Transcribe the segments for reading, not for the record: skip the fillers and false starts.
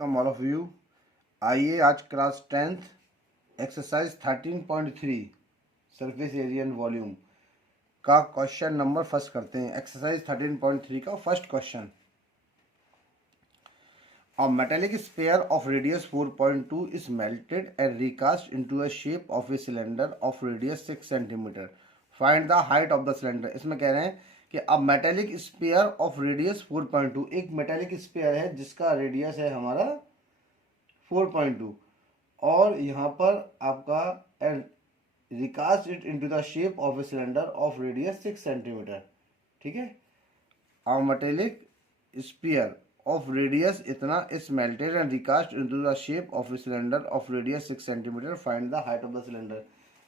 Welcome all of you. आइए आज class 10th exercise 13.3 surface area and volume का question number first करते हैं। एक्सरसाइज 13.3 का first question. A metallic sphere of radius 4.2 is melted and recast into a shape of a cylinder of radius 6 cm. Find the height of the cylinder। इसमें कह रहे हैं कि अब मेटेलिक स्पेयर ऑफ रेडियस 4.2, एक metallic spare है जिसका radius है हमारा 4.2 और यहाँ पर आपका recast it into the shape of a cylinder of radius 6 centimetre. ठीक है, a metallic sphere of radius इतना is melted and recast into the shape of a cylinder of radius 6 cm. Find the height of the cylinder।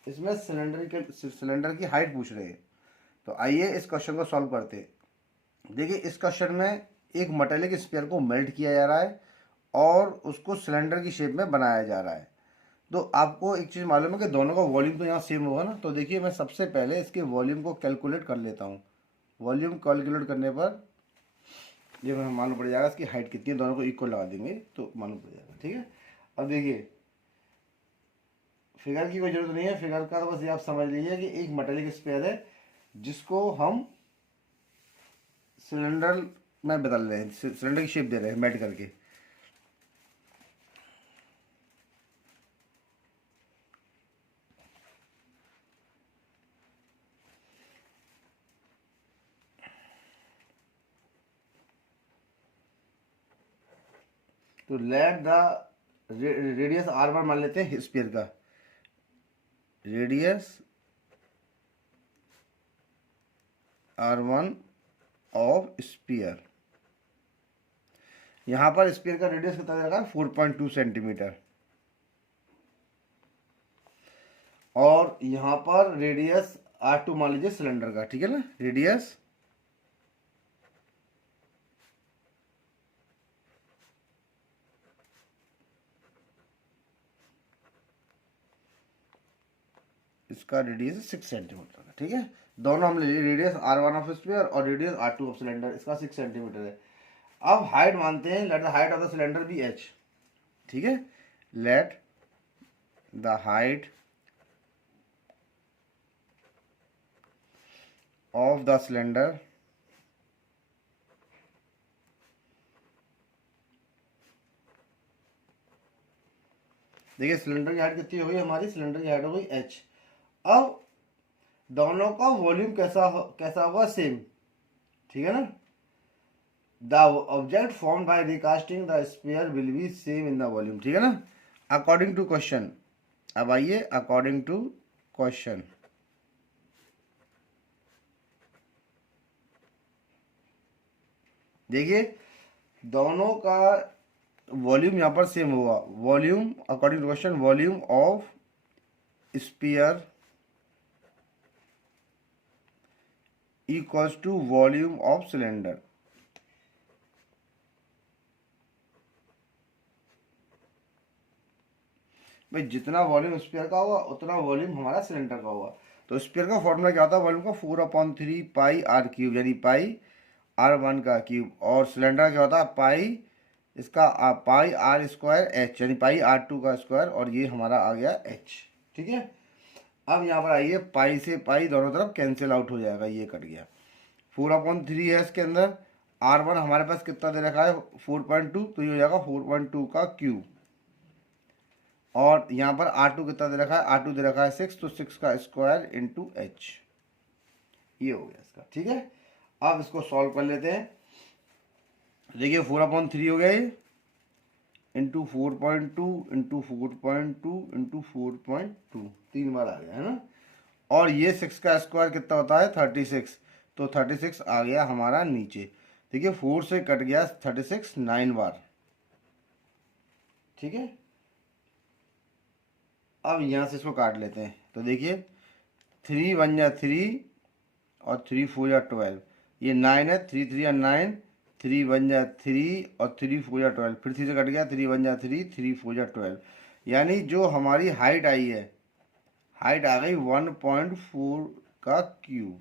इसमें cylinder की height पूछ रहे हैं। तो आइए इस क्वेश्चन को सॉल्व करते हैं। देखिए इस क्वेश्चन में एक मेटेलिक स्फीयर को मेल्ट किया जा रहा है और उसको सिलेंडर की शेप में बनाया जा रहा है। तो आपको एक चीज़ मालूम है कि दोनों का वॉल्यूम तो यहाँ सेम होगा ना। तो देखिए मैं सबसे पहले इसके वॉल्यूम को कैलकुलेट कर लेता हूँ। वॉल्यूम कैलकुलेट करने पर ये मालूम पड़ जाएगा इसकी हाइट कितनी है। दोनों को इक्वल लगा देंगे तो मालूम पड़ जाएगा। ठीक है, अब देखिए फिगर की कोई जरूरत नहीं है। फिगर का तो बस ये आप समझ लीजिए कि एक मेटेलिक स्फीयर है जिसको हम सिलेंडर में बदल रहे हैं, सिलेंडर की शेप दे रहे हैं मेल्ट करके। तो लेट द रेडियस R1 मान लेते हैं स्फीयर का। रेडियस R1 ऑफ स्फीयर, यहां पर स्फीयर का रेडियस कितना दे रखा है 4.2 सेंटीमीटर और यहां पर रेडियस R2 मान लीजिए सिलेंडर का। ठीक है ना, रेडियस इसका रेडियस 6 सेंटीमीटर है। ठीक है, दोनों हम ले लिए, रेडियस R1 ऑफ स्फीयर और रेडियस R2 ऑफ सिलेंडर, इसका 6 सेंटीमीटर है। अब हाइट मानते हैं, let the height of the cylinder be h। ठीक है, let the height of the cylinder देखिए सिलेंडर की हाइट कितनी हो गई हमारी, सिलेंडर की हाइट हो गई h। अब दोनों का वॉल्यूम कैसा होगा, सेम। ठीक है ना, the object form by recasting the sphere will be same in the volume. ठीक है ना, अकॉर्डिंग टू क्वेश्चन। अब आइए अकॉर्डिंग टू क्वेश्चन। देखिए दोनों का वॉल्यूम यहां पर सेम होगा। Volume according to question, volume of sphere equals to volume of cylinder. भाई जितना वॉल्यूम स्फीयर का होगा उतना वॉल्यूम हमारा सिलेंडर का होगा। तो स्फीयर का फॉर्मूला क्या होता है वॉल्यूम का, 4/3 पाई R क्यूब, यानी पाई R1 का क्यूब। और सिलेंडर क्या होता है पाई, इसका पाई R स्क्वायर H, यानी पाई R2 का स्क्वायर, और ये हमारा आ गया H। ठीक है, अब यहाँ पर आइए पाई से पाई दोनों तरफ कैंसिल आउट हो जाएगा, ये कट गया। 4/3 है इसके अंदर, R1 हमारे पास कितना दे रखा है 4.2, तो ये हो जाएगा 4.2 का क्यूब। और यहाँ पर R2 कितना दे रखा है, R2 दे रखा है 6, तो 6 का स्क्वायर इंटू H, ये हो गया इसका। ठीक है, अब इसको सॉल्व कर लेते हैं। देखिए 4/3 हो गया इंटू 4.2 इंटू 4.2 इंटू 4.2, 3 बार आ गया है ना। और ये 6 का स्क्वायर कितना होता है 36, तो 36 आ गया हमारा नीचे। देखिए 4 से कट गया 36 9 बार। ठीक है, अब यहाँ से इसको काट लेते हैं। तो देखिए 3 1 जा 3 और 3 4 जा 12, ये 9 है, 3 3 या 9, 3 1 जा 3 और 3 4 जा 12, फिर 3 से कट गया, 3 1 जा 3, 3 4 जा 12, यानी जो हमारी हाइट आई है, हाइट आ गई 1.4 का क्यूब।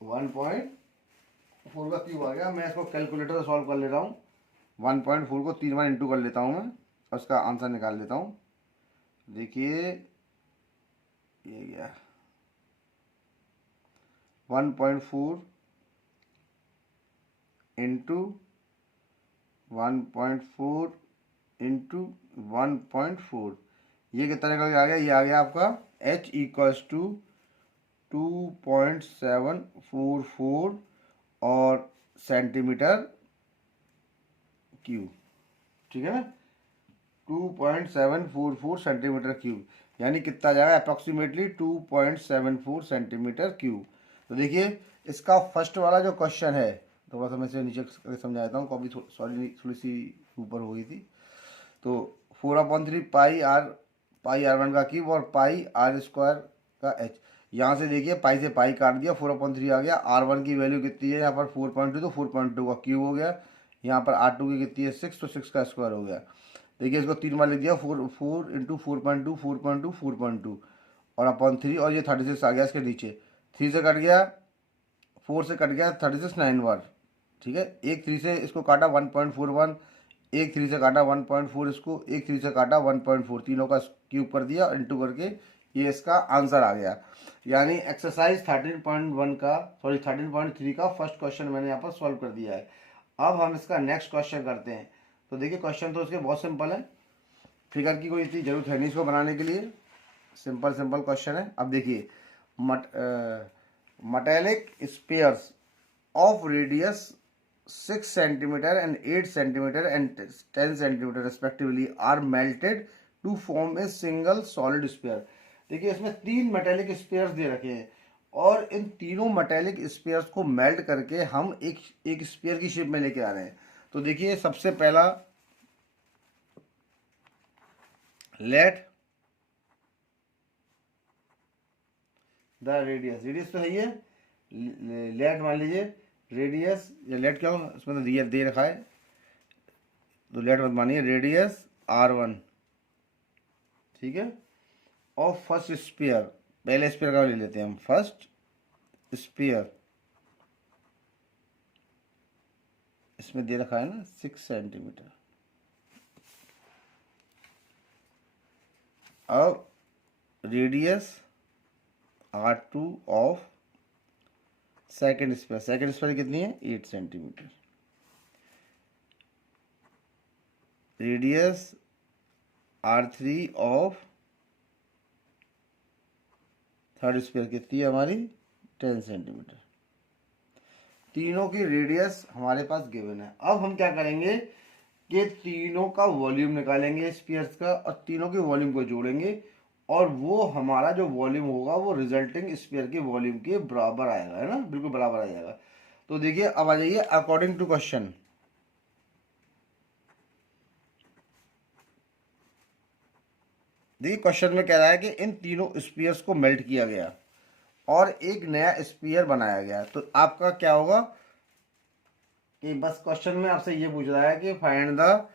1.4 का क्यूब आ गया। मैं इसको कैलकुलेटर से सॉल्व कर ले रहा हूँ। 1.4 को 3 बार इंटू कर लेता हूँ मैं और उसका आंसर निकाल लेता हूँ। देखिए ये गया 1.4 इंटू 1.4 इंटू 1.4, ये कितना निकल के आ गया? ये आ गया आपका h इक्वल्स टू 2.744 और सेंटीमीटर क्यूब। ठीक है ना, 2.744 सेंटीमीटर क्यूब, यानी कितना जाएगा? Approximately 2.74 centimetre cube. तो देखिए इसका फर्स्ट वाला जो क्वेश्चन है, थोड़ा सा मैं इसे नीचे समझा देता हूँ, कॉपी सॉरी थोड़ी सी ऊपर हो गई थी। तो 4/3 पाई R1 का क्यूब और पाई R² का h। यहाँ से देखिए पाई से पाई काट दिया, 4/3 आ गया। R1 की वैल्यू कितनी है यहाँ पर? 4.2, तो 4.2 का क्यूब हो गया। यहाँ पर R2 की कितनी है? 6, तो 6 का स्क्वायर हो गया। देखिए इसको 3 बार लिख दिया, 4 इंटू 4.2 4.2 4.2 और अपॉन 3, और ये 36 आ गया इसके नीचे। 3 से कट गया, 4 से कट गया, 36 9 बार। ठीक है, एक 3 से इसको काटा 1.41, एक 3 से काटा 1.4, इसको एक 3 से काटा 1.4, तीनों का क्यूब कर दिया, इंटू करके ये इसका आंसर आ गया। यानी एक्सरसाइज 13.1 का, सॉरी 13.3 का फर्स्ट क्वेश्चन मैंने यहाँ पर सॉल्व कर दिया है। अब हम इसका नेक्स्ट क्वेश्चन करते हैं। तो देखिए क्वेश्चन तो इसके बहुत सिंपल है, फिगर की कोई इतनी जरूरत है नहीं इसको बनाने के लिए, सिंपल सिंपल क्वेश्चन है। अब देखिए metallic spheres of radius 6 centimeter and 8 centimeter and 10 centimeter respectively are melted to form a single solid sphere। देखिए इसमें 3 मेटेलिक स्पेयर्स दे रखे हैं और इन तीनों मेटेलिक स्पेयर्स को मेल्ट करके हम एक स्पेयर की शेप में लेके आ रहे हैं। तो देखिए सबसे पहला, लेट द रेडियस तो है ये, लेट मान लीजिए रेडियस, या लेट क्या हो, इसमें तो दे रखा है, तो लेट मत मानिए, रेडियस R1। ठीक है, और फर्स्ट स्पेयर, पहले स्पेयर का ले लेते हैं हम, फर्स्ट स्पेयर, इसमें दे रखा है ना 6 सेंटीमीटर। अब radius R2 of second sphere कितनी है? 8 centimetre. Radius R3 of third sphere कितनी है हमारी? 10 सेंटीमीटर। तीनों की रेडियस हमारे पास गिवन है। अब हम क्या करेंगे कि तीनों का वॉल्यूम निकालेंगे स्फीयर्स का, और तीनों के वॉल्यूम को जोड़ेंगे, और वो हमारा जो वॉल्यूम होगा वो रिजल्टिंग स्फीयर के वॉल्यूम के बराबर आएगा, है ना, बिल्कुल बराबर आ जाएगा। तो देखिए अब आ जाइए अकॉर्डिंग टू क्वेश्चन। देखिए क्वेश्चन में कह रहा है कि इन तीनों स्फीयर्स को मेल्ट किया गया और एक नया स्फीयर बनाया गया। तो आपका क्या होगा कि बस क्वेश्चन में आपसे ये पूछ रहा है कि find the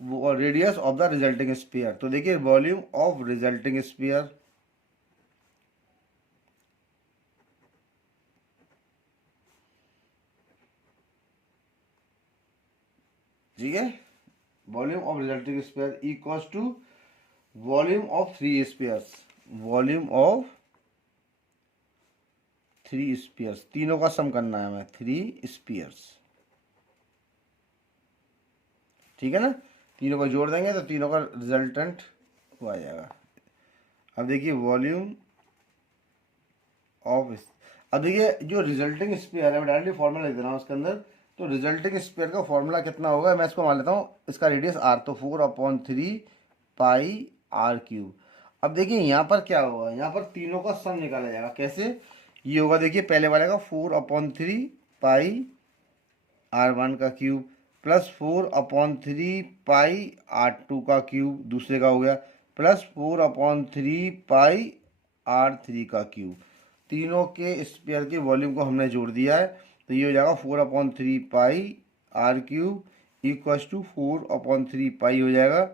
radius of the resulting sphere. तो देखिए वॉल्यूम ऑफ रिजल्टिंग स्फीयर, ठीक है, volume of resulting sphere equals to volume of 3 spheres, volume of 3 spheres, तीनों का सम करना है हमें, 3 स्फीयर्स। ठीक है ना, तीनों को जोड़ देंगे तो तीनों का रिजल्टेंट वो आ जाएगा। अब देखिए वॉल्यूम ऑफ, अब देखिए जो रिजल्टिंग स्फीयर है, मैं डायरेक्टली फॉर्मूला लिख दे रहा हूँ उसके अंदर। तो रिजल्टिंग स्फीयर का फॉर्मूला कितना होगा, मैं इसको मान लेता हूँ, इसका रेडियस R, तो 4/3 पाई R3। अब देखिए यहाँ पर क्या होगा, यहाँ पर तीनों का सम निकाला जाएगा। कैसे? ये होगा, देखिए पहले वाले का 4/3 पाई R1 का क्यूब प्लस 4/3 पाई R2 का क्यूब, दूसरे का हो गया, प्लस 4/3 पाई R3 का क्यूब। तीनों के स्पेयर के वॉल्यूम को हमने जोड़ दिया है, तो ये हो जाएगा 4/3 पाई R³ इक्वल्स टू 4/3 पाई हो जाएगा,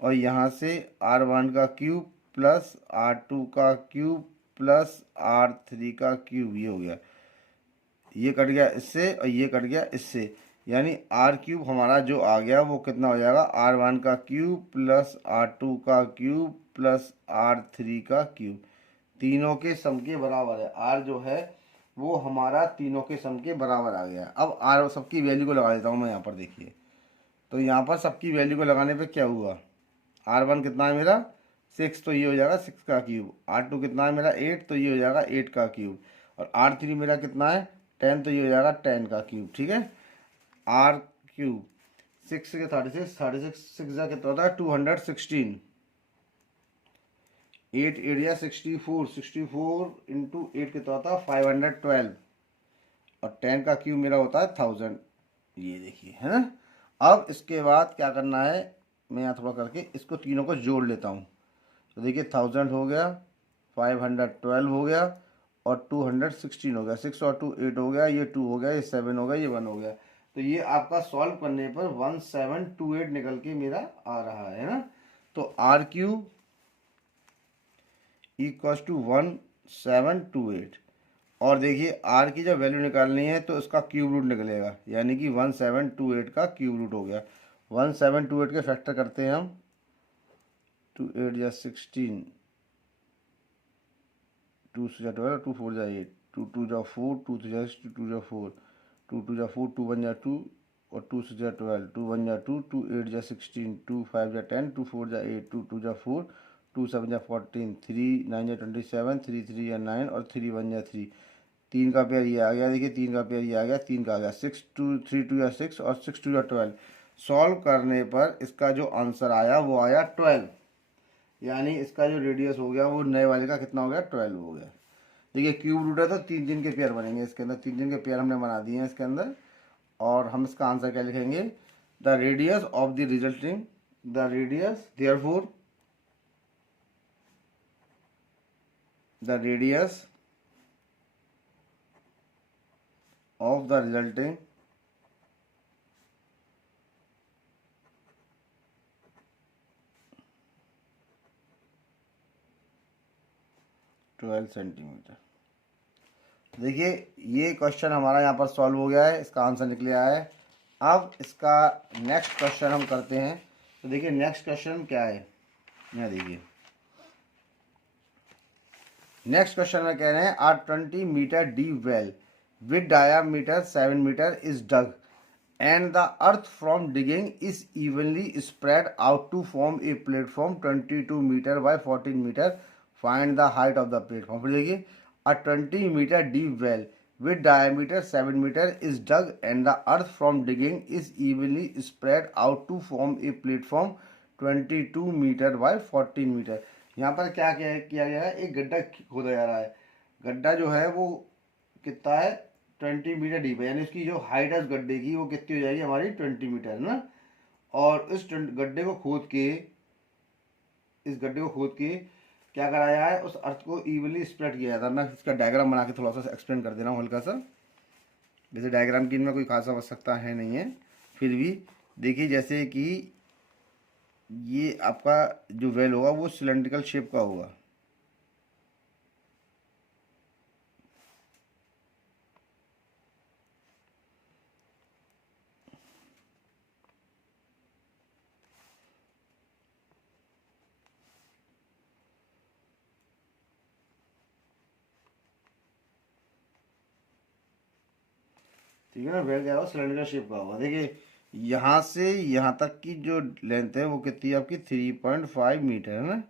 और यहाँ से R1 का क्यूब प्लस R2 का क्यूब प्लस R3 का क्यूब, ये हो गया, ये कट गया इससे और ये कट गया इससे, यानी आर क्यूब हमारा जो आ गया वो कितना हो जाएगा, R1 का क्यूब प्लस R2 का क्यूब प्लस R3 का क्यूब, तीनों के सम के बराबर है। आर जो है वो हमारा तीनों के सम के बराबर आ गया। अब आर सबकी वैल्यू को लगा देता हूँ मैं यहाँ पर, देखिए। तो यहाँ पर सबकी वैल्यू को लगाने पे क्या हुआ, R1 कितना है मेरा 6, तो ये हो जाएगा 6 का क्यूब। R2 कितना है मेरा 8, तो ये हो जाएगा 8 का क्यूब। और R3 मेरा कितना है 10, तो ये हो जाएगा 10 का क्यूब। ठीक है, आर क्यूब 6 के 36, 36 6 जा कितना होता है 216, 8 एरिया 64, 64 इंटू 8 कितना होता है 512, और 10 का क्यूब मेरा होता है 1000। ये देखिए, है ना। अब इसके बाद क्या करना है, मैं यहाँ थोड़ा करके इसको तीनों को जोड़ लेता हूँ। तो देखिए 1000 हो गया, 512 हो गया, और 216 हो गया। 6 और 2 8 हो गया, ये 2 हो गया, ये 7 हो गया, ये 1 हो गया। तो ये आपका सॉल्व करने पर 1728 निकल के मेरा आ रहा है ना। तो आर क्यूब इक्वल टू 1728, और देखिए आर की जब वैल्यू निकालनी है तो इसका क्यूब रूट निकलेगा, यानी कि 1728 का क्यूब रूट हो गया। 1728 के फैक्टर करते हैं हम, 2 8 या 16, 2 से 12, 2 4 जा 8, 2 2 जा 4, 2 3 जा 6, 2 जा 4, 2 2 जा 4, 2 1 जा 2, और 2 6 जा 12, 2 1 जा 2, 2 8 जा 16, 2 5 जा 10, 2 4 जा 8, 2 2 जा 4, 2 7 जा 14, 3 9 जा 27, 3 3 या 9, और 3 1 जा 3। तीन का पेयर ये आ गया, देखिए तीन का पेयर ये आ गया, तीन का आ गया 6 2 3 2 या 6, और 6 2 या 12। सॉल्व करने पर इसका जो आंसर आया वो आया 12, यानी इसका जो रेडियस हो गया वो नए वाले का कितना हो गया 12 हो गया। देखिए क्यूब रूट है तो 3 3 के पेयर बनेंगे इसके अंदर, 3 3 के पेयर हमने बना दिए हैं इसके अंदर। और हम इसका आंसर क्या लिखेंगे, the radius of the resulting, the radius therefore the radius of the resulting twelve centimetre. देखिए ये क्वेश्चन हमारा यहाँ पर सॉल्व हो गया है, इसका आंसर निकल आया है। अब इसका नेक्स्ट क्वेश्चन हम करते हैं। तो देखिए नेक्स्ट क्वेश्चन क्या है, यहाँ देखिए नेक्स्ट क्वेश्चन में कह रहे हैं are 20 metre deep well with diameter 7 meter is dug and the earth from digging is evenly spread out to form a platform 22 meter by 14 meter. Find the height of the platform. फिर देखिए a 20 meter deep well with diameter 7 meter is dug and the earth from digging is evenly spread out to form a platform 22 meter by 14 meter. यहाँ पर क्या किया गया है, एक गड्ढा खोदा जा रहा है। गड्ढा जो है वो कितना है 20 मीटर डीप है, यानी इसकी जो हाइट है उस गड्ढे की वो कितनी हो जाएगी हमारी 20 मीटर ना। और इस गड्ढे को खोद के, इस गड्ढे को खोद के क्या कराया है, उस अर्थ को इवनली स्प्रेड किया जाता है। मैं इसका डायग्राम बना के थोड़ा सा एक्सप्लेन कर दे रहा हूँ हल्का सा। जैसे डायग्राम की इनमें कोई खास आवश्यकता है नहीं है, फिर भी देखिए जैसे कि ये आपका जो वेल होगा वो सिलेंड्रिकल शेप का होगा। ठीक है ना, वेल क्या होगा सिलेंडर शेप का होगा। देखिए यहाँ से यहाँ तक की जो लेंथ है वो कितनी है आपकी 3.5 मीटर है ना,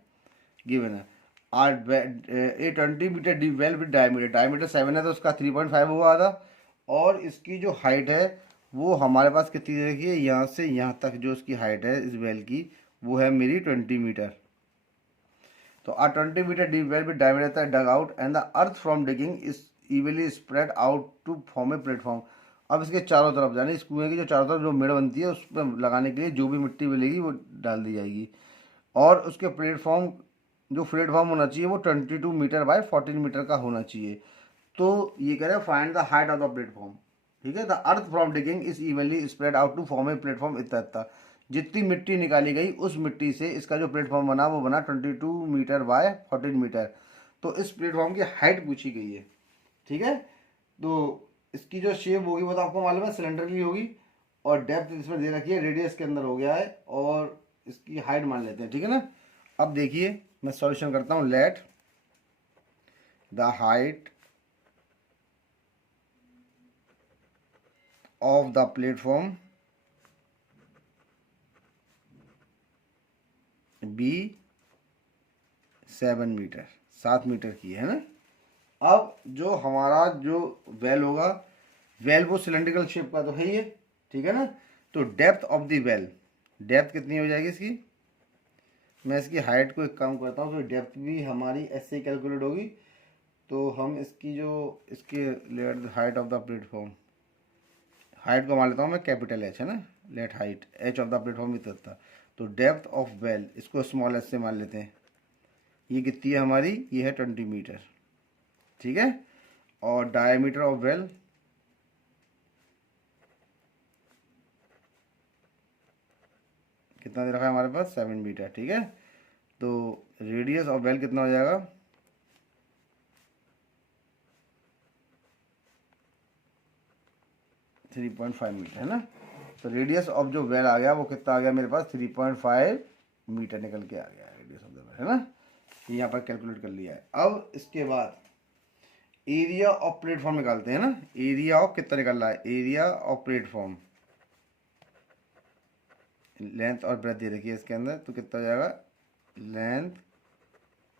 गिवन है। Are a 20 metre deep well with diameter, diameter 7 है तो उसका 3.5 हुआ आधा। और इसकी जो हाइट है वो हमारे पास कितनी देखिए, यहाँ से यहाँ तक जो इसकी हाइट है इस वेल की वो है मेरी 20 मीटर। तो a 20 metre deep well with diameter dug out and the earth from digging is evenly spread out to form a platform. अब इसके चारों तरफ यानी इस कुएं की जो चारों तरफ जो मेड़ बनती है उस पर लगाने के लिए जो भी मिट्टी मिलेगी वो डाल दी जाएगी। और उसके प्लेटफॉर्म, जो प्लेटफॉर्म होना चाहिए वो 22 मीटर बाय 14 मीटर का होना चाहिए। तो ये कह रहे हैं find the height of the platform. ठीक है, the earth from digging is evenly spread out to form a platform इतना। जितनी मिट्टी निकाली गई उस मिट्टी से इसका जो प्लेटफॉर्म बना वो बना 22 मीटर बाय 14 मीटर। तो इस प्लेटफॉर्म की हाइट पूछी गई है। ठीक है, तो इसकी जो शेप होगी वो तो आपको मालूम है सिलेंडर की होगी, और डेप्थ इसमें दे रखी है, रेडियस के अंदर हो गया है, और इसकी हाइट मान लेते हैं, ठीक है ना। अब देखिए मैं सॉल्यूशन करता हूँ। Let the height of the platform be 7 metre, 7 metre की है ना। अब जो हमारा जो वेल होगा, वेल वो सिलेंड्रिकल शेप का तो है ही है, ठीक है ना। तो depth of the well, depth कितनी हो जाएगी इसकी, मैं इसकी हाइट को एक काम करता हूँ, तो डेप्थ भी हमारी ऐसे ही कैलकुलेट होगी। तो हम इसकी जो इसकी let height of the platform, height को मान लेता हूँ मैं कैपिटल एच, है ना। Let height H of the platform भी था। तो डेप्थ ऑफ वेल इसको स्मॉल एच से मान लेते हैं। ये कितनी है हमारी, ये है 20 मीटर, ठीक है। और डायमीटर ऑफ वेल कितना दे रखा है हमारे पास, 7 मीटर, ठीक है। तो रेडियस ऑफ वेल कितना हो जाएगा, 3.5 मीटर, है ना। तो रेडियस ऑफ जो वेल आ गया वो कितना आ गया मेरे पास, 3.5 मीटर निकल के आ गया रेडियस ऑफ द वेल, है ना। ये यहाँ पर कैलकुलेट कर लिया है। अब इसके बाद एरिया ऑफ प्लेटफॉर्म निकालते हैं ना। एरिया ऑफ कितना निकल रहा है, एरिया ऑफ प्लेटफॉर्म, लेंथ और ब्रेथ दे रखी है इसके अंदर, तो कितना हो जाएगा, लेंथ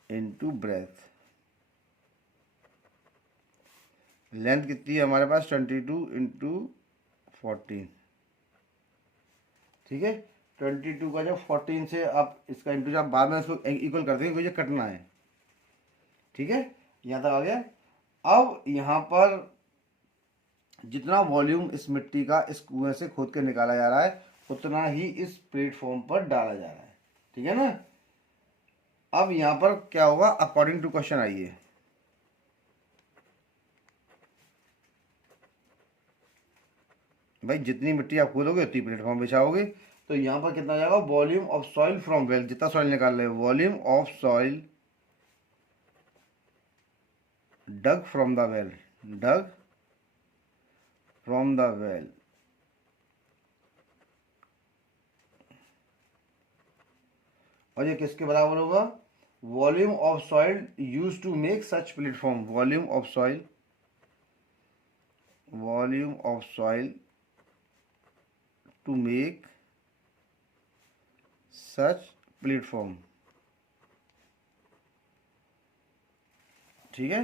इनटू ब्रेथ। लेंथ कितनी है हमारे पास, 22 इंटू 14, ठीक है। 22 का जब 14 से आप इसका इंटू जब बाद में इसको इक्वल कर देंगे क्योंकि ये कटना है, ठीक है। यहाँ तक आ गया। अब यहाँ पर जितना वॉल्यूम इस मिट्टी का इस कुएं से खोद के निकाला जा रहा है उतना ही इस प्लेटफॉर्म पर डाला जा रहा है, ठीक है ना। अब यहाँ पर क्या होगा, अकॉर्डिंग टू क्वेश्चन, आइए भाई, जितनी मिट्टी आप खोदोगे उतनी प्लेटफॉर्म बिछाओगे। तो यहाँ पर कितना जाएगा, volume of soil from well, जितना सॉइल निकाल रहे हो, volume of soil dug from the well, dug from the well, और ये किसके बराबर होगा, volume of soil use to make such platform, volume of soil, volume of soil to make such platform, ठीक है।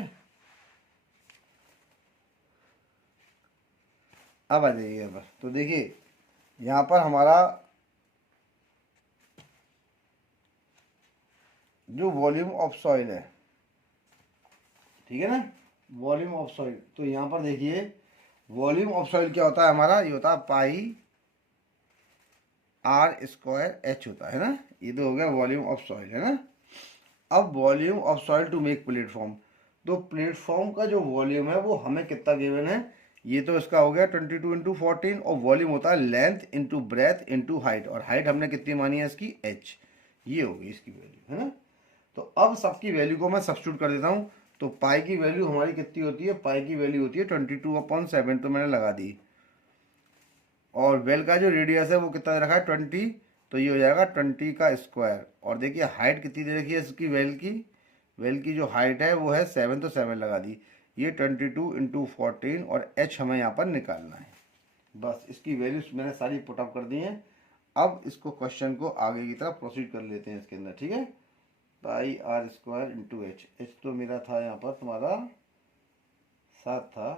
अब आ जाइए यहाँ पर, तो देखिए यहाँ पर हमारा जो वॉल्यूम ऑफ सॉइल है, ठीक है ना, वॉल्यूम ऑफ सॉइल, तो यहाँ पर देखिए वॉल्यूम ऑफ सॉइल क्या होता है हमारा, ये होता है पाई आर स्क्वायर एच होता है ना। ये तो हो गया वॉल्यूम ऑफ सॉइल, है ना। अब volume of soil to make platform, तो प्लेटफॉर्म का जो वॉल्यूम है वो हमें कितना गिवन है, ये तो इसका हो गया 22 इंटू 14, और वॉल्यूम होता है length into breadth into height, और हाइट हमने कितनी मानी है इसकी, एच, ये होगी इसकी वैल्यू, है ना। तो अब सबकी वैल्यू को मैं सब्स्टिट्यूट कर देता हूँ। तो पाई की वैल्यू हमारी कितनी होती है, पाई की वैल्यू होती है 22/7, तो मैंने लगा दी। और वेल का जो रेडियस है वो कितना दे रखा है, 20, तो ये हो जाएगा 20 का स्क्वायर। और देखिए हाइट कितनी दे रखी है इसकी, वेल की जो हाइट है वो है 7, तो 7 लगा दी। ये 22 इंटू 14, और एच हमें यहाँ पर निकालना है। बस इसकी वैल्यूज मैंने सारी पुटअप कर दी हैं। अब इसको क्वेश्चन को आगे की तरफ प्रोसीड कर लेते हैं इसके अंदर, ठीक है। Pi r square into h, h तो मेरा था यहाँ पर तुम्हारा 7 था,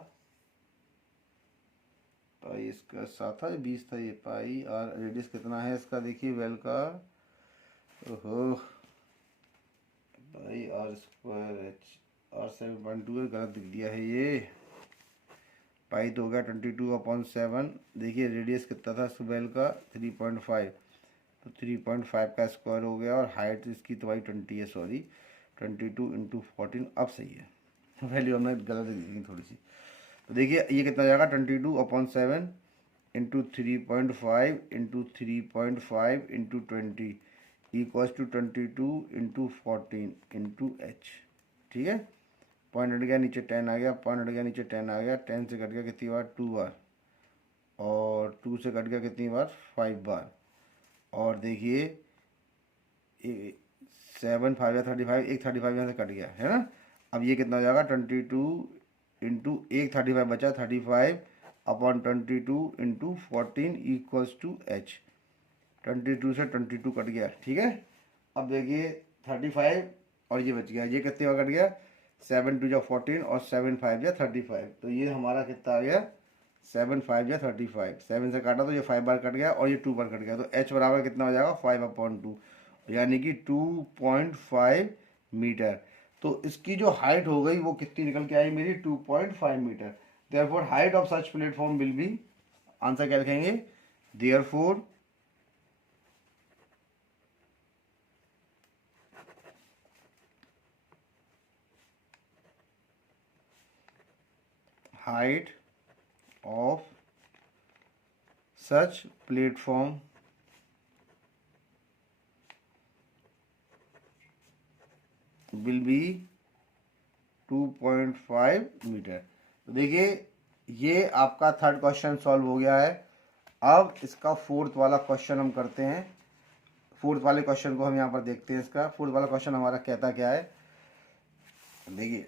पाई इसका 7 था, 20 था, ये पाई आर रेडियस कितना है इसका, देखिए वेल का, ओहो, पाई आर स्क्वायर एच, आर 7.2 गलत दिख दिया है ये, पाई तो हो गया 22/7, देखिए रेडियस कितना था इस वेल का, 3.5, तो 3.5 का स्क्वायर हो गया, और हाइट इसकी तो भाई 20 है, सॉरी 22 इंटू 14, अब सही है, वैल्यू हमने गलत दी थोड़ी सी। तो देखिए ये कितना जाएगा, 22/7 into 3.5 into 3.5 into 20 equals to 22 into 14 into h, ठीक है। पॉइंट हट गया नीचे 10 आ गया, पॉइंट हट गया नीचे 10 आ गया, 10 से कट गया कितनी बार, 2 बार, और 2 से कट गया कितनी बार, 5 बार। और देखिए 7 5 या 35, एक 35 यहाँ से कट गया है ना। अब ये कितना हो जाएगा, 22 इंटू एक 35 बचा, 35 upon 22 into 14 equals to h. 22 से 22 कट गया, ठीक है। अब देखिए 35 और ये बच गया, ये कितने बार कट गया, 7 2 जा 14 और 7 5 जा 35। तो ये हमारा कितना आ गया, 7 5 या 35। 7 से काटा तो ये 5 बार कट गया और ये 2 बार कट गया। तो h बराबर कितना हो जाएगा, 5/2, यानी कि 2.5 मीटर। तो इसकी जो हाइट हो गई वो कितनी निकल के आई मेरी, 2.5 metre. Therefore height of such platform will be, answer क्या लिखेंगे, therefore height of such platform will be 2.5 metre. तो देखिए ये आपका थर्ड क्वेश्चन सॉल्व हो गया है। अब इसका फोर्थ वाला क्वेश्चन हम करते हैं। फोर्थ वाले क्वेश्चन को हम यहाँ पर देखते हैं। इसका फोर्थ वाला क्वेश्चन हमारा कहता क्या है, देखिए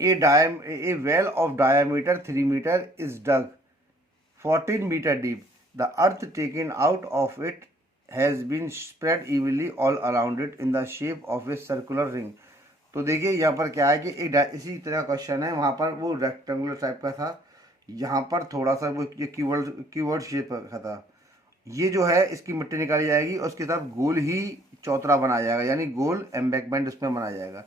a well of diameter 3 meter is dug 14 meter deep. The earth taken out of it has been spread evenly all around it in the shape of a circular ring. तो देखिए यहाँ पर क्या है कि एक इसी तरह क्वेश्चन है, वहाँ पर वो रेक्टेंगुलर टाइप का था, यहाँ पर थोड़ा सा वो ये कीवर्ड शेप का था। ये जो है इसकी मिट्टी निकाली जाएगी और उसके साथ गोल ही चौतरा बनाया जाएगा, यानी गोल एम्बैकमेंट इसमें बनाया जाएगा।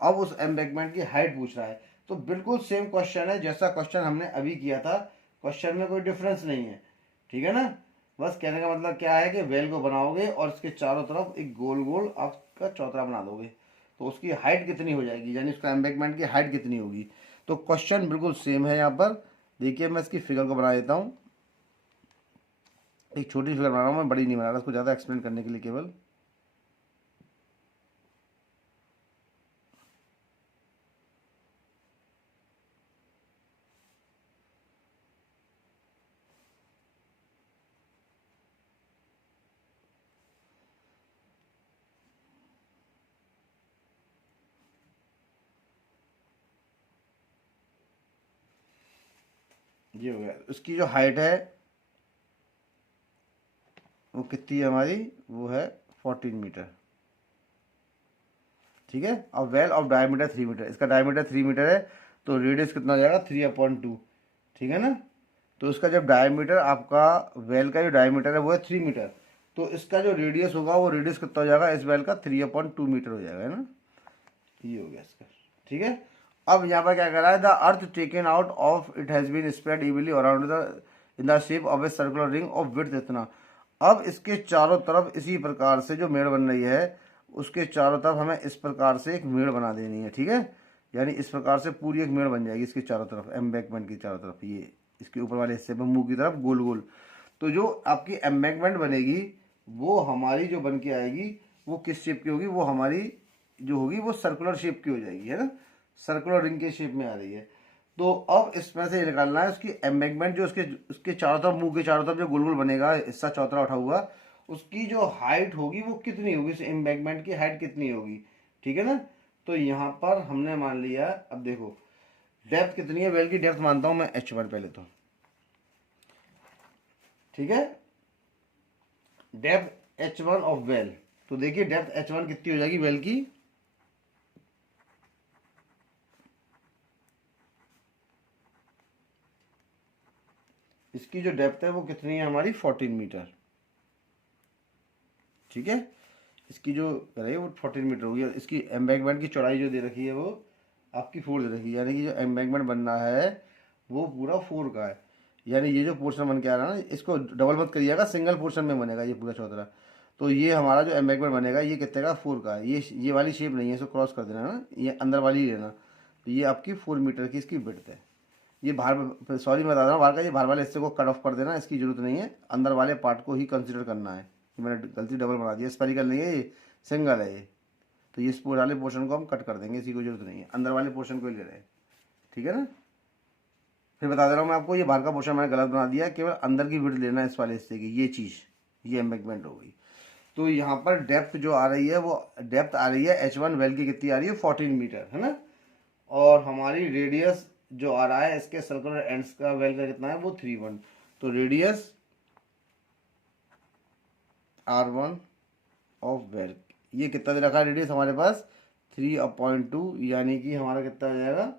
अब उस एम्बैकमेंट की हाइट पूछ रहा है। तो बिल्कुल सेम क्वेश्चन है जैसा क्वेश्चन हमने अभी किया था, क्वेश्चन में कोई डिफरेंस नहीं है, ठीक है ना। बस कहने का मतलब क्या है कि वेल को बनाओगे और इसके चारों तरफ एक गोल गोल आपका चौतरा बना दोगे, तो उसकी हाइट कितनी हो जाएगी, यानी उसका एम्बैकमेंट की हाइट कितनी होगी। तो क्वेश्चन बिल्कुल सेम है। यहाँ पर देखिए मैं इसकी फिगर को बना देता हूँ। एक छोटी फिगर बना रहा हूँ मैं, बड़ी नहीं बना रहा, उसको ज़्यादा एक्सप्लेन करने के लिए केवल। ये हो गया, उसकी जो हाइट है वो कितनी है हमारी, वो है 14 मीटर, ठीक है। और वेल ऑफ डायमीटर 3 मीटर, इसका डायमीटर 3 मीटर है, तो रेडियस कितना हो जाएगा, 3/2, ठीक है ना। तो इसका जब डायमीटर आपका वेल का जो डायमीटर है वो है 3 मीटर, तो इसका जो रेडियस होगा वो रेडियस कितना हो जाएगा इस वेल का, 3/2 मीटर हो जाएगा, है ना। ये हो गया इसका, ठीक है। अब यहाँ पर क्या कर रहा है, the earth taken out of it has been spread evenly around the in the shape of a circular ring of width इतना। अब इसके चारों तरफ इसी प्रकार से जो मेड़ बन रही है, उसके चारों तरफ हमें इस प्रकार से एक मेड़ बना देनी है, ठीक है। यानी इस प्रकार से पूरी एक मेड़ बन जाएगी इसके चारों तरफ, एम्बैकमेंट की चारों तरफ, ये इसके ऊपर वाले हिस्से में मुंह की तरफ गोल गोल। तो जो आपकी एम्बैकमेंट बनेगी वो हमारी जो बन के आएगी वो किस शेप की होगी, वो हमारी जो होगी वो सर्कुलर शेप की हो जाएगी, है ना, सर्कुलर रिंग के शेप में आ रही है। तो अब इसमें से निकालना है उसकी एम्बैकमेंट, जो उसके चारों तरफ, मुंह के चारों तरफ जो गोल गोल बनेगा हिस्सा चौतरा उठा हुआ, उसकी जो हाइट होगी वो कितनी होगी, इस एम्बैकमेंट की हाइट कितनी होगी, ठीक है ना। तो यहाँ पर हमने मान लिया, अब देखो डेप्थ कितनी है, वेल की डेप्थ मानता हूं मैं h1 पहले तो, ठीक है, डेप्थ h1 ऑफ वेल। तो देखिए डेप्थ h1 कितनी हो जाएगी वेल की, इसकी जो डेप्थ है वो कितनी है हमारी, 14 मीटर, ठीक है। इसकी जो करें वो 14 मीटर होगी। इसकी एम्बैकमेंट की चौड़ाई जो दे रखी है वो आपकी 4 दे रखी है, यानी कि जो एम्बैकमेंट बनना है वो पूरा 4 का है। यानी ये जो पोर्शन बन के आ रहा है ना, इसको डबल मत करिएगा, सिंगल पोर्शन में बनेगा ये पूरा चौतरा। तो ये हमारा जो एम्बैकमेंट बनेगा ये कितने का, 4 का है। ये वाली शेप नहीं है, इसको क्रॉस कर देना ना, ये अंदर वाली ही लेना। तो ये आपकी 4 मीटर की इसकी विड्थ है। ये बाहर, सॉरी मैं बता रहा हूँ, बाहर का ये बाहर वाले हिस्से को कट ऑफ कर देना, इसकी जरूरत नहीं है, अंदर वाले पार्ट को ही कंसिडर करना है। मैंने गलती डबल बना दिया, स्पेरिकल नहीं है ये, सिंगल है ये। तो ये इस वाले पोर्शन को हम कट कर देंगे, इसी को जरूरत नहीं है, अंदर वाले पोर्शन को ही ले रहे हैं, ठीक है ना। फिर बता दे रहा हूँ मैं आपको, ये बाहर का पोर्शन मैंने गलत बना दिया है, केवल अंदर की विड्थ लेना है इस वाले हिस्से की, ये चीज़, ये एम्बैंकमेंट हो गई। तो यहाँ पर डेप्थ जो आ रही है वो डेप्थ आ रही है H1 वेल की कितनी आ रही है 14 मीटर, है ना। और हमारी रेडियस जो आ रहा है इसके सर्कुलर एंड्स का वेल का कितना है वो 3.1। तो रेडियस R1 ऑफ वेल, ये कितना दे रखा है रेडियस हमारे पास 3/2, यानी कि हमारा कितना हो जाएगा,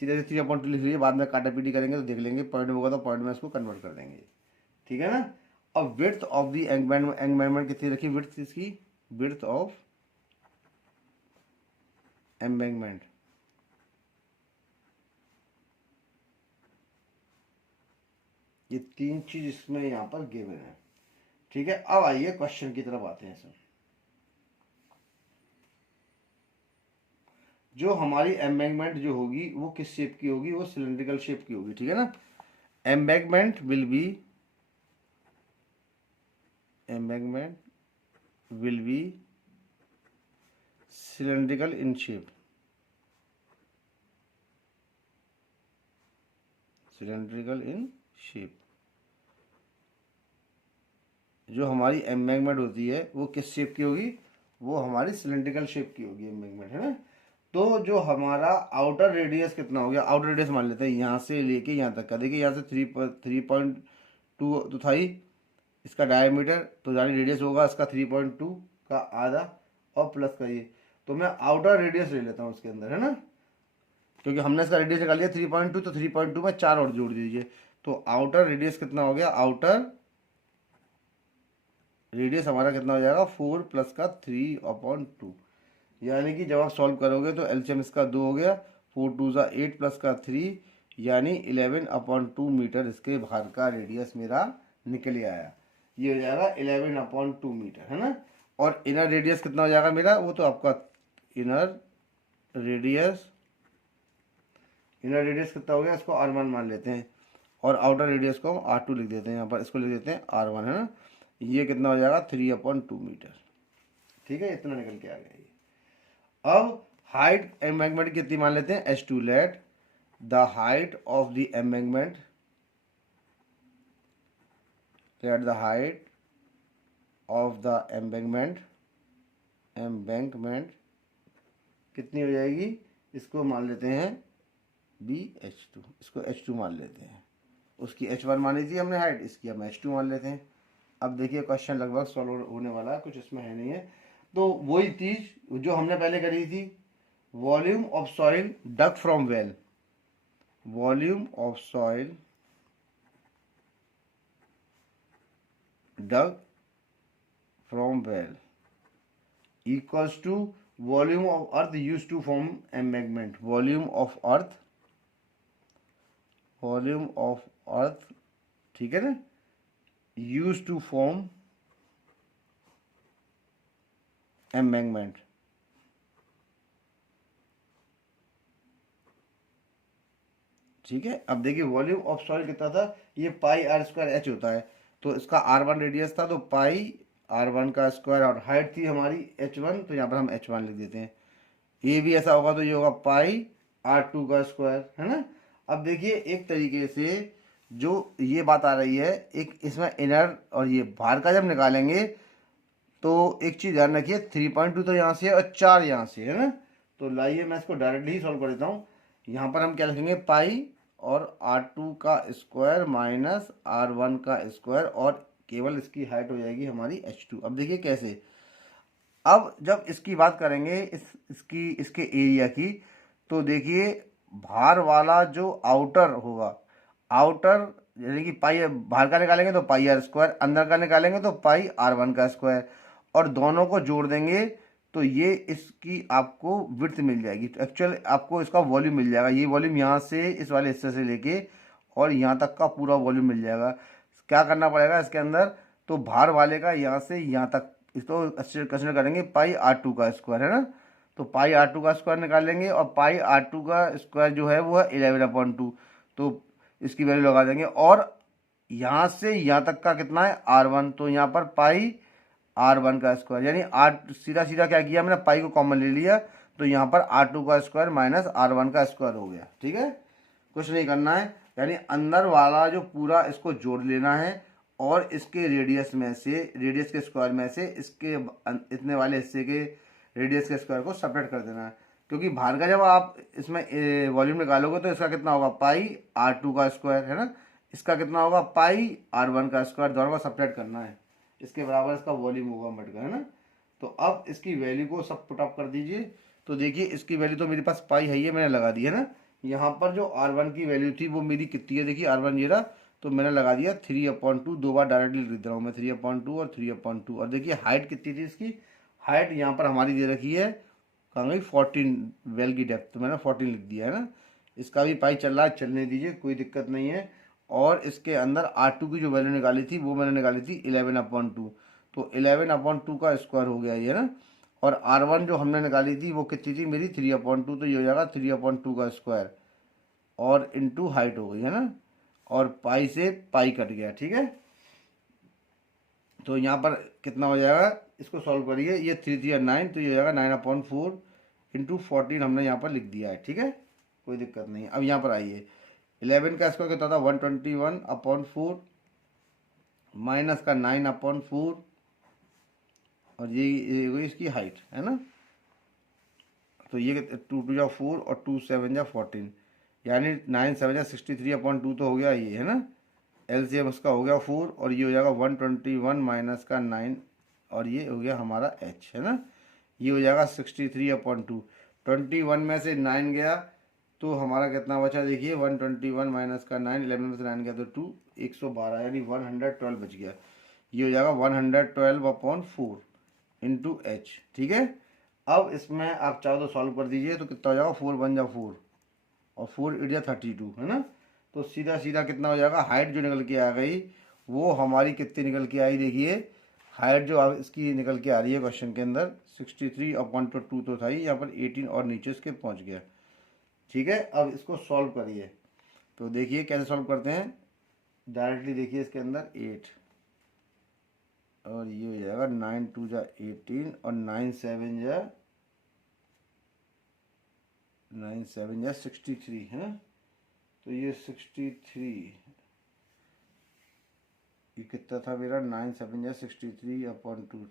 सीधे से 3/2 लिख लीजिए, बाद में काटा पीटी करेंगे तो देख लेंगे, पॉइंट होगा तो पॉइंट में इसको कन्वर्ट कर देंगे, ठीक है ना। अब विड्थ ऑफ द एम्बैंकमेंट कितनी रखी, विड्थ इसकी, विड्थ ऑफ एम्बैंकमेंट, ये तीन चीज इसमें यहाँ पर गिवन है, ठीक है। अब आइए क्वेश्चन की तरफ आते हैं सर। जो हमारी एम्बैंकमेंट जो होगी वो किस शेप की होगी, वो सिलेंड्रिकल शेप की होगी, ठीक है ना। Embankment will B cylindrical in shape, cylindrical in shape. जो हमारी एम्बैंकमेंट होती है वो किस शेप की होगी, वो हमारी सिलेंड्रिकल शेप की होगी एम्बैंकमेंट, है ना। तो जो हमारा आउटर रेडियस कितना हो गया, आउटर रेडियस मान लेते हैं यहाँ से लेके यहाँ तक का, देखिए यहाँ से 3.2 तो था ही इसका डायमीटर, तो यानी रेडियस होगा इसका 3.2 का आधा और प्लस का ये, तो मैं आउटर रेडियस ले लेता हूँ इसके अंदर, है ना, क्योंकि हमने इसका रेडियस निकाल लिया 3.2, तो 3.2 में 4 और जोड़ दीजिए, तो आउटर रेडियस कितना हो गया, आउटर रेडियस हमारा कितना हो जाएगा 4 प्लस का 3/2, यानी कि जब आप सॉल्व करोगे तो एलसीएम इसका 2 हो गया, 4 2 ज़ा 8 प्लस का 3, यानी 11/2 मीटर इसके बाहर का रेडियस मेरा निकल आया, ये हो जाएगा 11/2 मीटर, है ना। और इनर रेडियस कितना हो जाएगा मेरा, वो तो आपका इनर रेडियस कितना हो गया, इसको R1 मान लेते हैं, और आउटर रेडियस को हम R2 लिख देते हैं, यहाँ पर इसको लिख देते हैं R1, है ना। ये कितना हो जाएगा 3/2 मीटर, ठीक है, इतना निकल के आ गया ये। अब हाइट एम्बैंकमेंट कितनी मान लेते हैं H2, late the height of the embankment, late the height of the embankment कितनी हो जाएगी, इसको मान लेते हैं BH2, इसको H2 मान लेते हैं, उसकी H1 मानी थी हमने हाइट, इसकी हम H2 मान लेते हैं। अब देखिए क्वेश्चन लगभग सॉल्व होने वाला है, कुछ इसमें है नहीं है, तो वही चीज जो हमने पहले करी थी, volume of soil dug from well, volume of soil dug from well equals to volume of earth use to form embankment, volume of earth, ठीक है ना, यूज टू फॉर्म एम्बैंकमेंट, ठीक है। अब देखिए वॉल्यूम ऑफ सॉइल कितना था, ये πr² होता है, तो इसका R1 रेडियस था, तो πr1 का स्क्वायर, और हाइट थी हमारी H1, तो यहाँ पर हम H1 लिख देते हैं। ये भी ऐसा होगा तो ये होगा πr2 का स्क्वायर, है ना। अब देखिए एक तरीके से जो ये बात आ रही है, एक इसमें इनर और ये बाहर का जब निकालेंगे तो एक चीज़ ध्यान रखिए, 3.2 तो यहाँ से है और 4 यहाँ से है ना, तो लाइए मैं इसको डायरेक्टली ही सॉल्व कर देता हूँ। यहाँ पर हम क्या लिखेंगे, पाई और R2 का स्क्वायर माइनस R1 का स्क्वायर, और केवल इसकी हाइट हो जाएगी हमारी H2। अब देखिए कैसे, अब जब इसकी बात करेंगे इसके एरिया की, तो देखिए बाहर वाला जो आउटर होगा, आउटर यानी कि पाई बाहर का निकालेंगे तो πr², अंदर का निकालेंगे तो πr1 का स्क्वायर, और दोनों को जोड़ देंगे तो ये इसकी आपको विड्थ मिल जाएगी, तो एक्चुअल आपको इसका वॉल्यूम मिल जाएगा। ये वॉल्यूम यहाँ से इस वाले हिस्से से लेके और यहाँ तक का पूरा वॉल्यूम मिल जाएगा। क्या करना पड़ेगा इसके अंदर, तो बाहर वाले का यहाँ से यहाँ तक इसको कंसिडर करेंगे πr2 का स्क्वायर, है ना, तो πr2 का स्क्वायर निकाल लेंगे, और πr2 का स्क्वायर जो है वो है 11/2, तो इसकी वैल्यू लगा देंगे, और यहाँ से यहाँ तक का कितना है R1, तो यहाँ पर πr1 का स्क्वायर, यानी सीधा सीधा क्या किया मैंने, पाई को कॉमन ले लिया, तो यहाँ पर R2 का स्क्वायर माइनस R1 का स्क्वायर हो गया, ठीक है, कुछ नहीं करना है। यानी अंदर वाला जो पूरा इसको जोड़ लेना है और इसके रेडियस में से, रेडियस के स्क्वायर में से इसके इतने वाले हिस्से के रेडियस के स्क्वायर को सेपरेट कर देना है। क्योंकि बाहर का जब आप इसमें वॉल्यूम निकालोगे तो इसका कितना होगा, पाई R2 का स्क्वायर है ना, इसका कितना होगा, पाई R1 का स्क्वायर, दोनों का सेपरेट करना है, इसके बराबर इसका वॉल्यूम होगा मटका, है ना। तो अब इसकी वैल्यू को सब पुट अप कर दीजिए। तो देखिए इसकी वैल्यू तो मेरे पास पाई है, ये मैंने लगा दी है ना। यहाँ पर जो R1 की वैल्यू थी वो मेरी कितनी है, देखिए R1 ये रहा, तो मैंने लगा दिया 3/2, दो बार डायरेक्टली लिख रहा हूँ मैं 3/2 और 3/2। और देखिए हाइट कितनी थी इसकी, हाइट यहाँ पर हमारी दे रखी है, कहाँ गई, 14 वेल की डेप्थ, तो मैंने 14 लिख दिया है ना। इसका भी पाई चल रहा है, चलने दीजिए, कोई दिक्कत नहीं है। और इसके अंदर R2 की जो वैल्यू निकाली थी वो मैंने निकाली थी 11/2, तो 11/2 का स्क्वायर हो गया ये ना। और R1 जो हमने निकाली थी वो कितनी थी मेरी, 3/2, तो ये हो जाएगा 3/2 का स्क्वायर और इंटू हाइट हो गई है ना। और पाई से पाई कट गया, ठीक है। तो यहाँ पर कितना हो जाएगा, इसको सॉल्व करिए, ये 3 3 9, तो ये हो जाएगा 9/4 इंटू 14 हमने यहाँ पर लिख दिया है, ठीक है, कोई दिक्कत नहीं। अब यहाँ पर आइए, 11 का स्क्वायर कितना था, 121/4 माइनस का 9/4 और ये हुई इसकी हाइट, है ना। तो ये 2 2 4 और 2 7 14, यानी 9 7 63/2 तो हो गया ये, है ना। एलसीएम उसका हो गया 4 और ये हो जाएगा 121 माइनस का 9 और ये हो गया हमारा एच, है ना। ये हो जाएगा 63/2, 21 में से 9 गया तो हमारा कितना बचा, देखिए 121 माइनस का 9, 11 में से 9 गया तो 2, 112, यानी 112 बच गया। ये हो जाएगा 112/4 इंटू एच, ठीक है। अब इसमें आप चाहो तो सॉल्व कर दीजिए, तो कितना हो जाएगा, 4 1 जा 4 और 4 8 जा 32, है ना। तो सीधा सीधा कितना हो जाएगा, हाइट जो निकल के आ गई वो हमारी कितनी निकल के आई, देखिए हाइट जो अब इसकी निकल के आ रही है क्वेश्चन के अंदर 63/2 तो था ही, यहाँ पर 18 और नीचे इसके पहुँच गया, ठीक है। अब इसको सॉल्व करिए, तो देखिए कैसे सॉल्व करते हैं, डायरेक्टली देखिए इसके अंदर 8 और ये हो जाएगा 9 2 जा 18 और 9 7 जा 63, है ना। तो ये 63, ये कितना था मेरा, 9 7 जा 63/2 14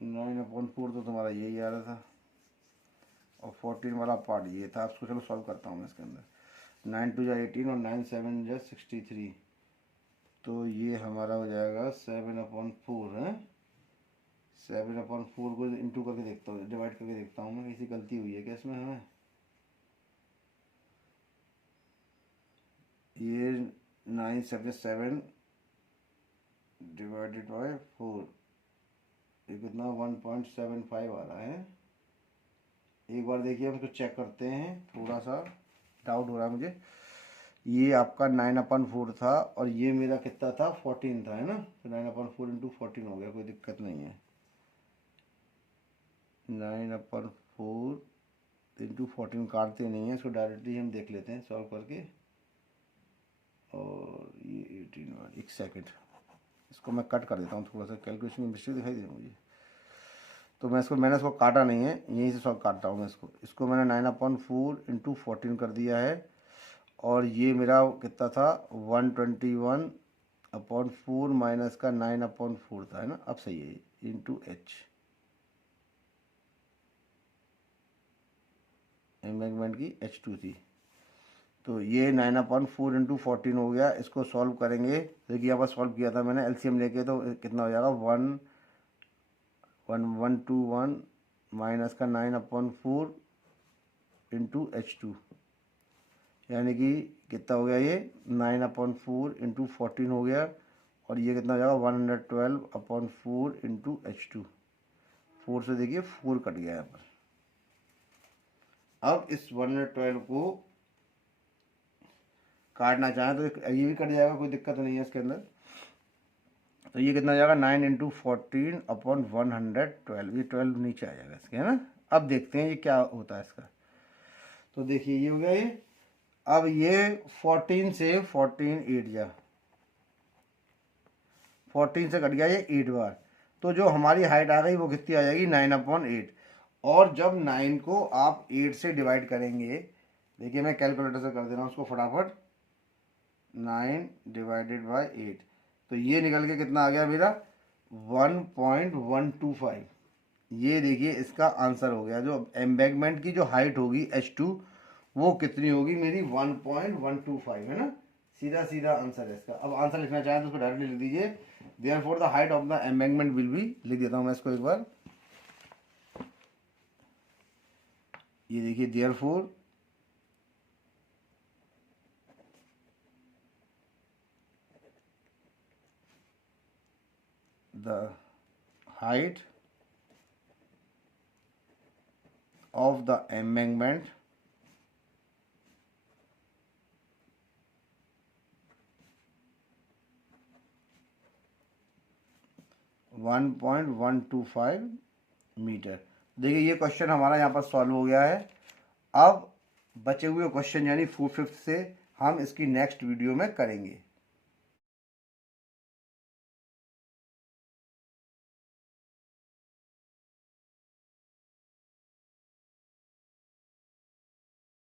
9/4 तो तुम्हारा यही आ रहा था और 14 वाला पार्ट ये था। आपको चलो सॉल्व करता हूँ मैं इसके अंदर, 9 2 जा 18 और 9 7 जा 63, तो ये हमारा हो जाएगा 7/4 है। 7/4 को इंटू करके देखता हूँ, डिवाइड करके देखता हूँ मैं, किसी गलती हुई है क्या इसमें हमें। ये 9 7 7 डिवाइडेड बाय 4, ये कितना 1.75 आ रहा है। एक बार देखिए हम इसको चेक करते हैं, थोड़ा सा डाउट हो रहा है मुझे। ये आपका 9/4 था और ये मेरा कितना था, 14 था, है ना। तो 9/4 इंटू 14 हो गया, कोई दिक्कत नहीं है। 9/4 इंटू 14 काटते नहीं है, इसको डायरेक्टली हम देख लेते हैं सॉल्व करके। और ये 18, एक सेकेंड, इसको मैं कट कर देता हूँ, थोड़ा सा कैलकुलेशन में मिस्टेक दिखाई दे रही है मुझे, तो मैंने इसको काटा नहीं है, यहीं से सॉल्व काटता हूँ मैं इसको मैंने 9/4 इंटू 14 कर दिया है और ये मेरा कितना था, 121/4 माइनस का 9/4 था, है ना। अब सही है, इंटू एच, एम्बैंकमेंट की H2 थी, तो ये 9/4 इंटू 14 हो गया। इसको सॉल्व करेंगे, देखिए यहाँ पर सॉल्व किया था मैंने एलसीएम लेके, तो कितना हो जाएगा 11121 माइनस का 9/4 इंटू H2, यानी कि कितना हो गया, ये 9/4 इंटू 14 हो गया और ये कितना हो जाएगा 112/4 इंटू H2, 4 से देखिए 4 कट गया यहाँ पर। अब इस 112 को काटना चाहें तो ये भी कट जाएगा, कोई दिक्कत नहीं है इसके अंदर। तो ये कितना हो जाएगा 9 इंटू 14/112, ये 12 नीचे आ जाएगा इसके, है ना। अब देखते हैं ये क्या होता है इसका। तो देखिए ये हो गया ये, अब ये 14 से 14 8 जा 14 से कट गया ये 8 बार, तो जो हमारी हाइट आ गई वो कितनी आ जाएगी 9/8। और जब 9 को आप 8 से डिवाइड करेंगे देखिए मैं कैलकुलेटर से कर दे रहा हूँ उसको फटाफट। 9 डिवाइडेड बाय 8, तो ये निकल के कितना आ गया मेरा 1.125। ये देखिए इसका आंसर हो गया। जो एम्बैंकमेंट की जो हाइट होगी H2 वो कितनी होगी मेरी 1.125 है ना। सीधा सीधा आंसर है इसका। अब आंसर लिखना चाहें तो उसको डायरेक्टली लिख दीजिए। Therefore the height of the embankment will be, लिख देता हूँ मैं इसको एक बार। ये देखिए therefore the height of the embankment one 1.125 metre. देखिए ये क्वेश्चन हमारा यहाँ पर सॉल्व हो गया है। अब बचे हुए क्वेश्चन यानी 4/5 से हम इसकी नेक्स्ट वीडियो में करेंगे।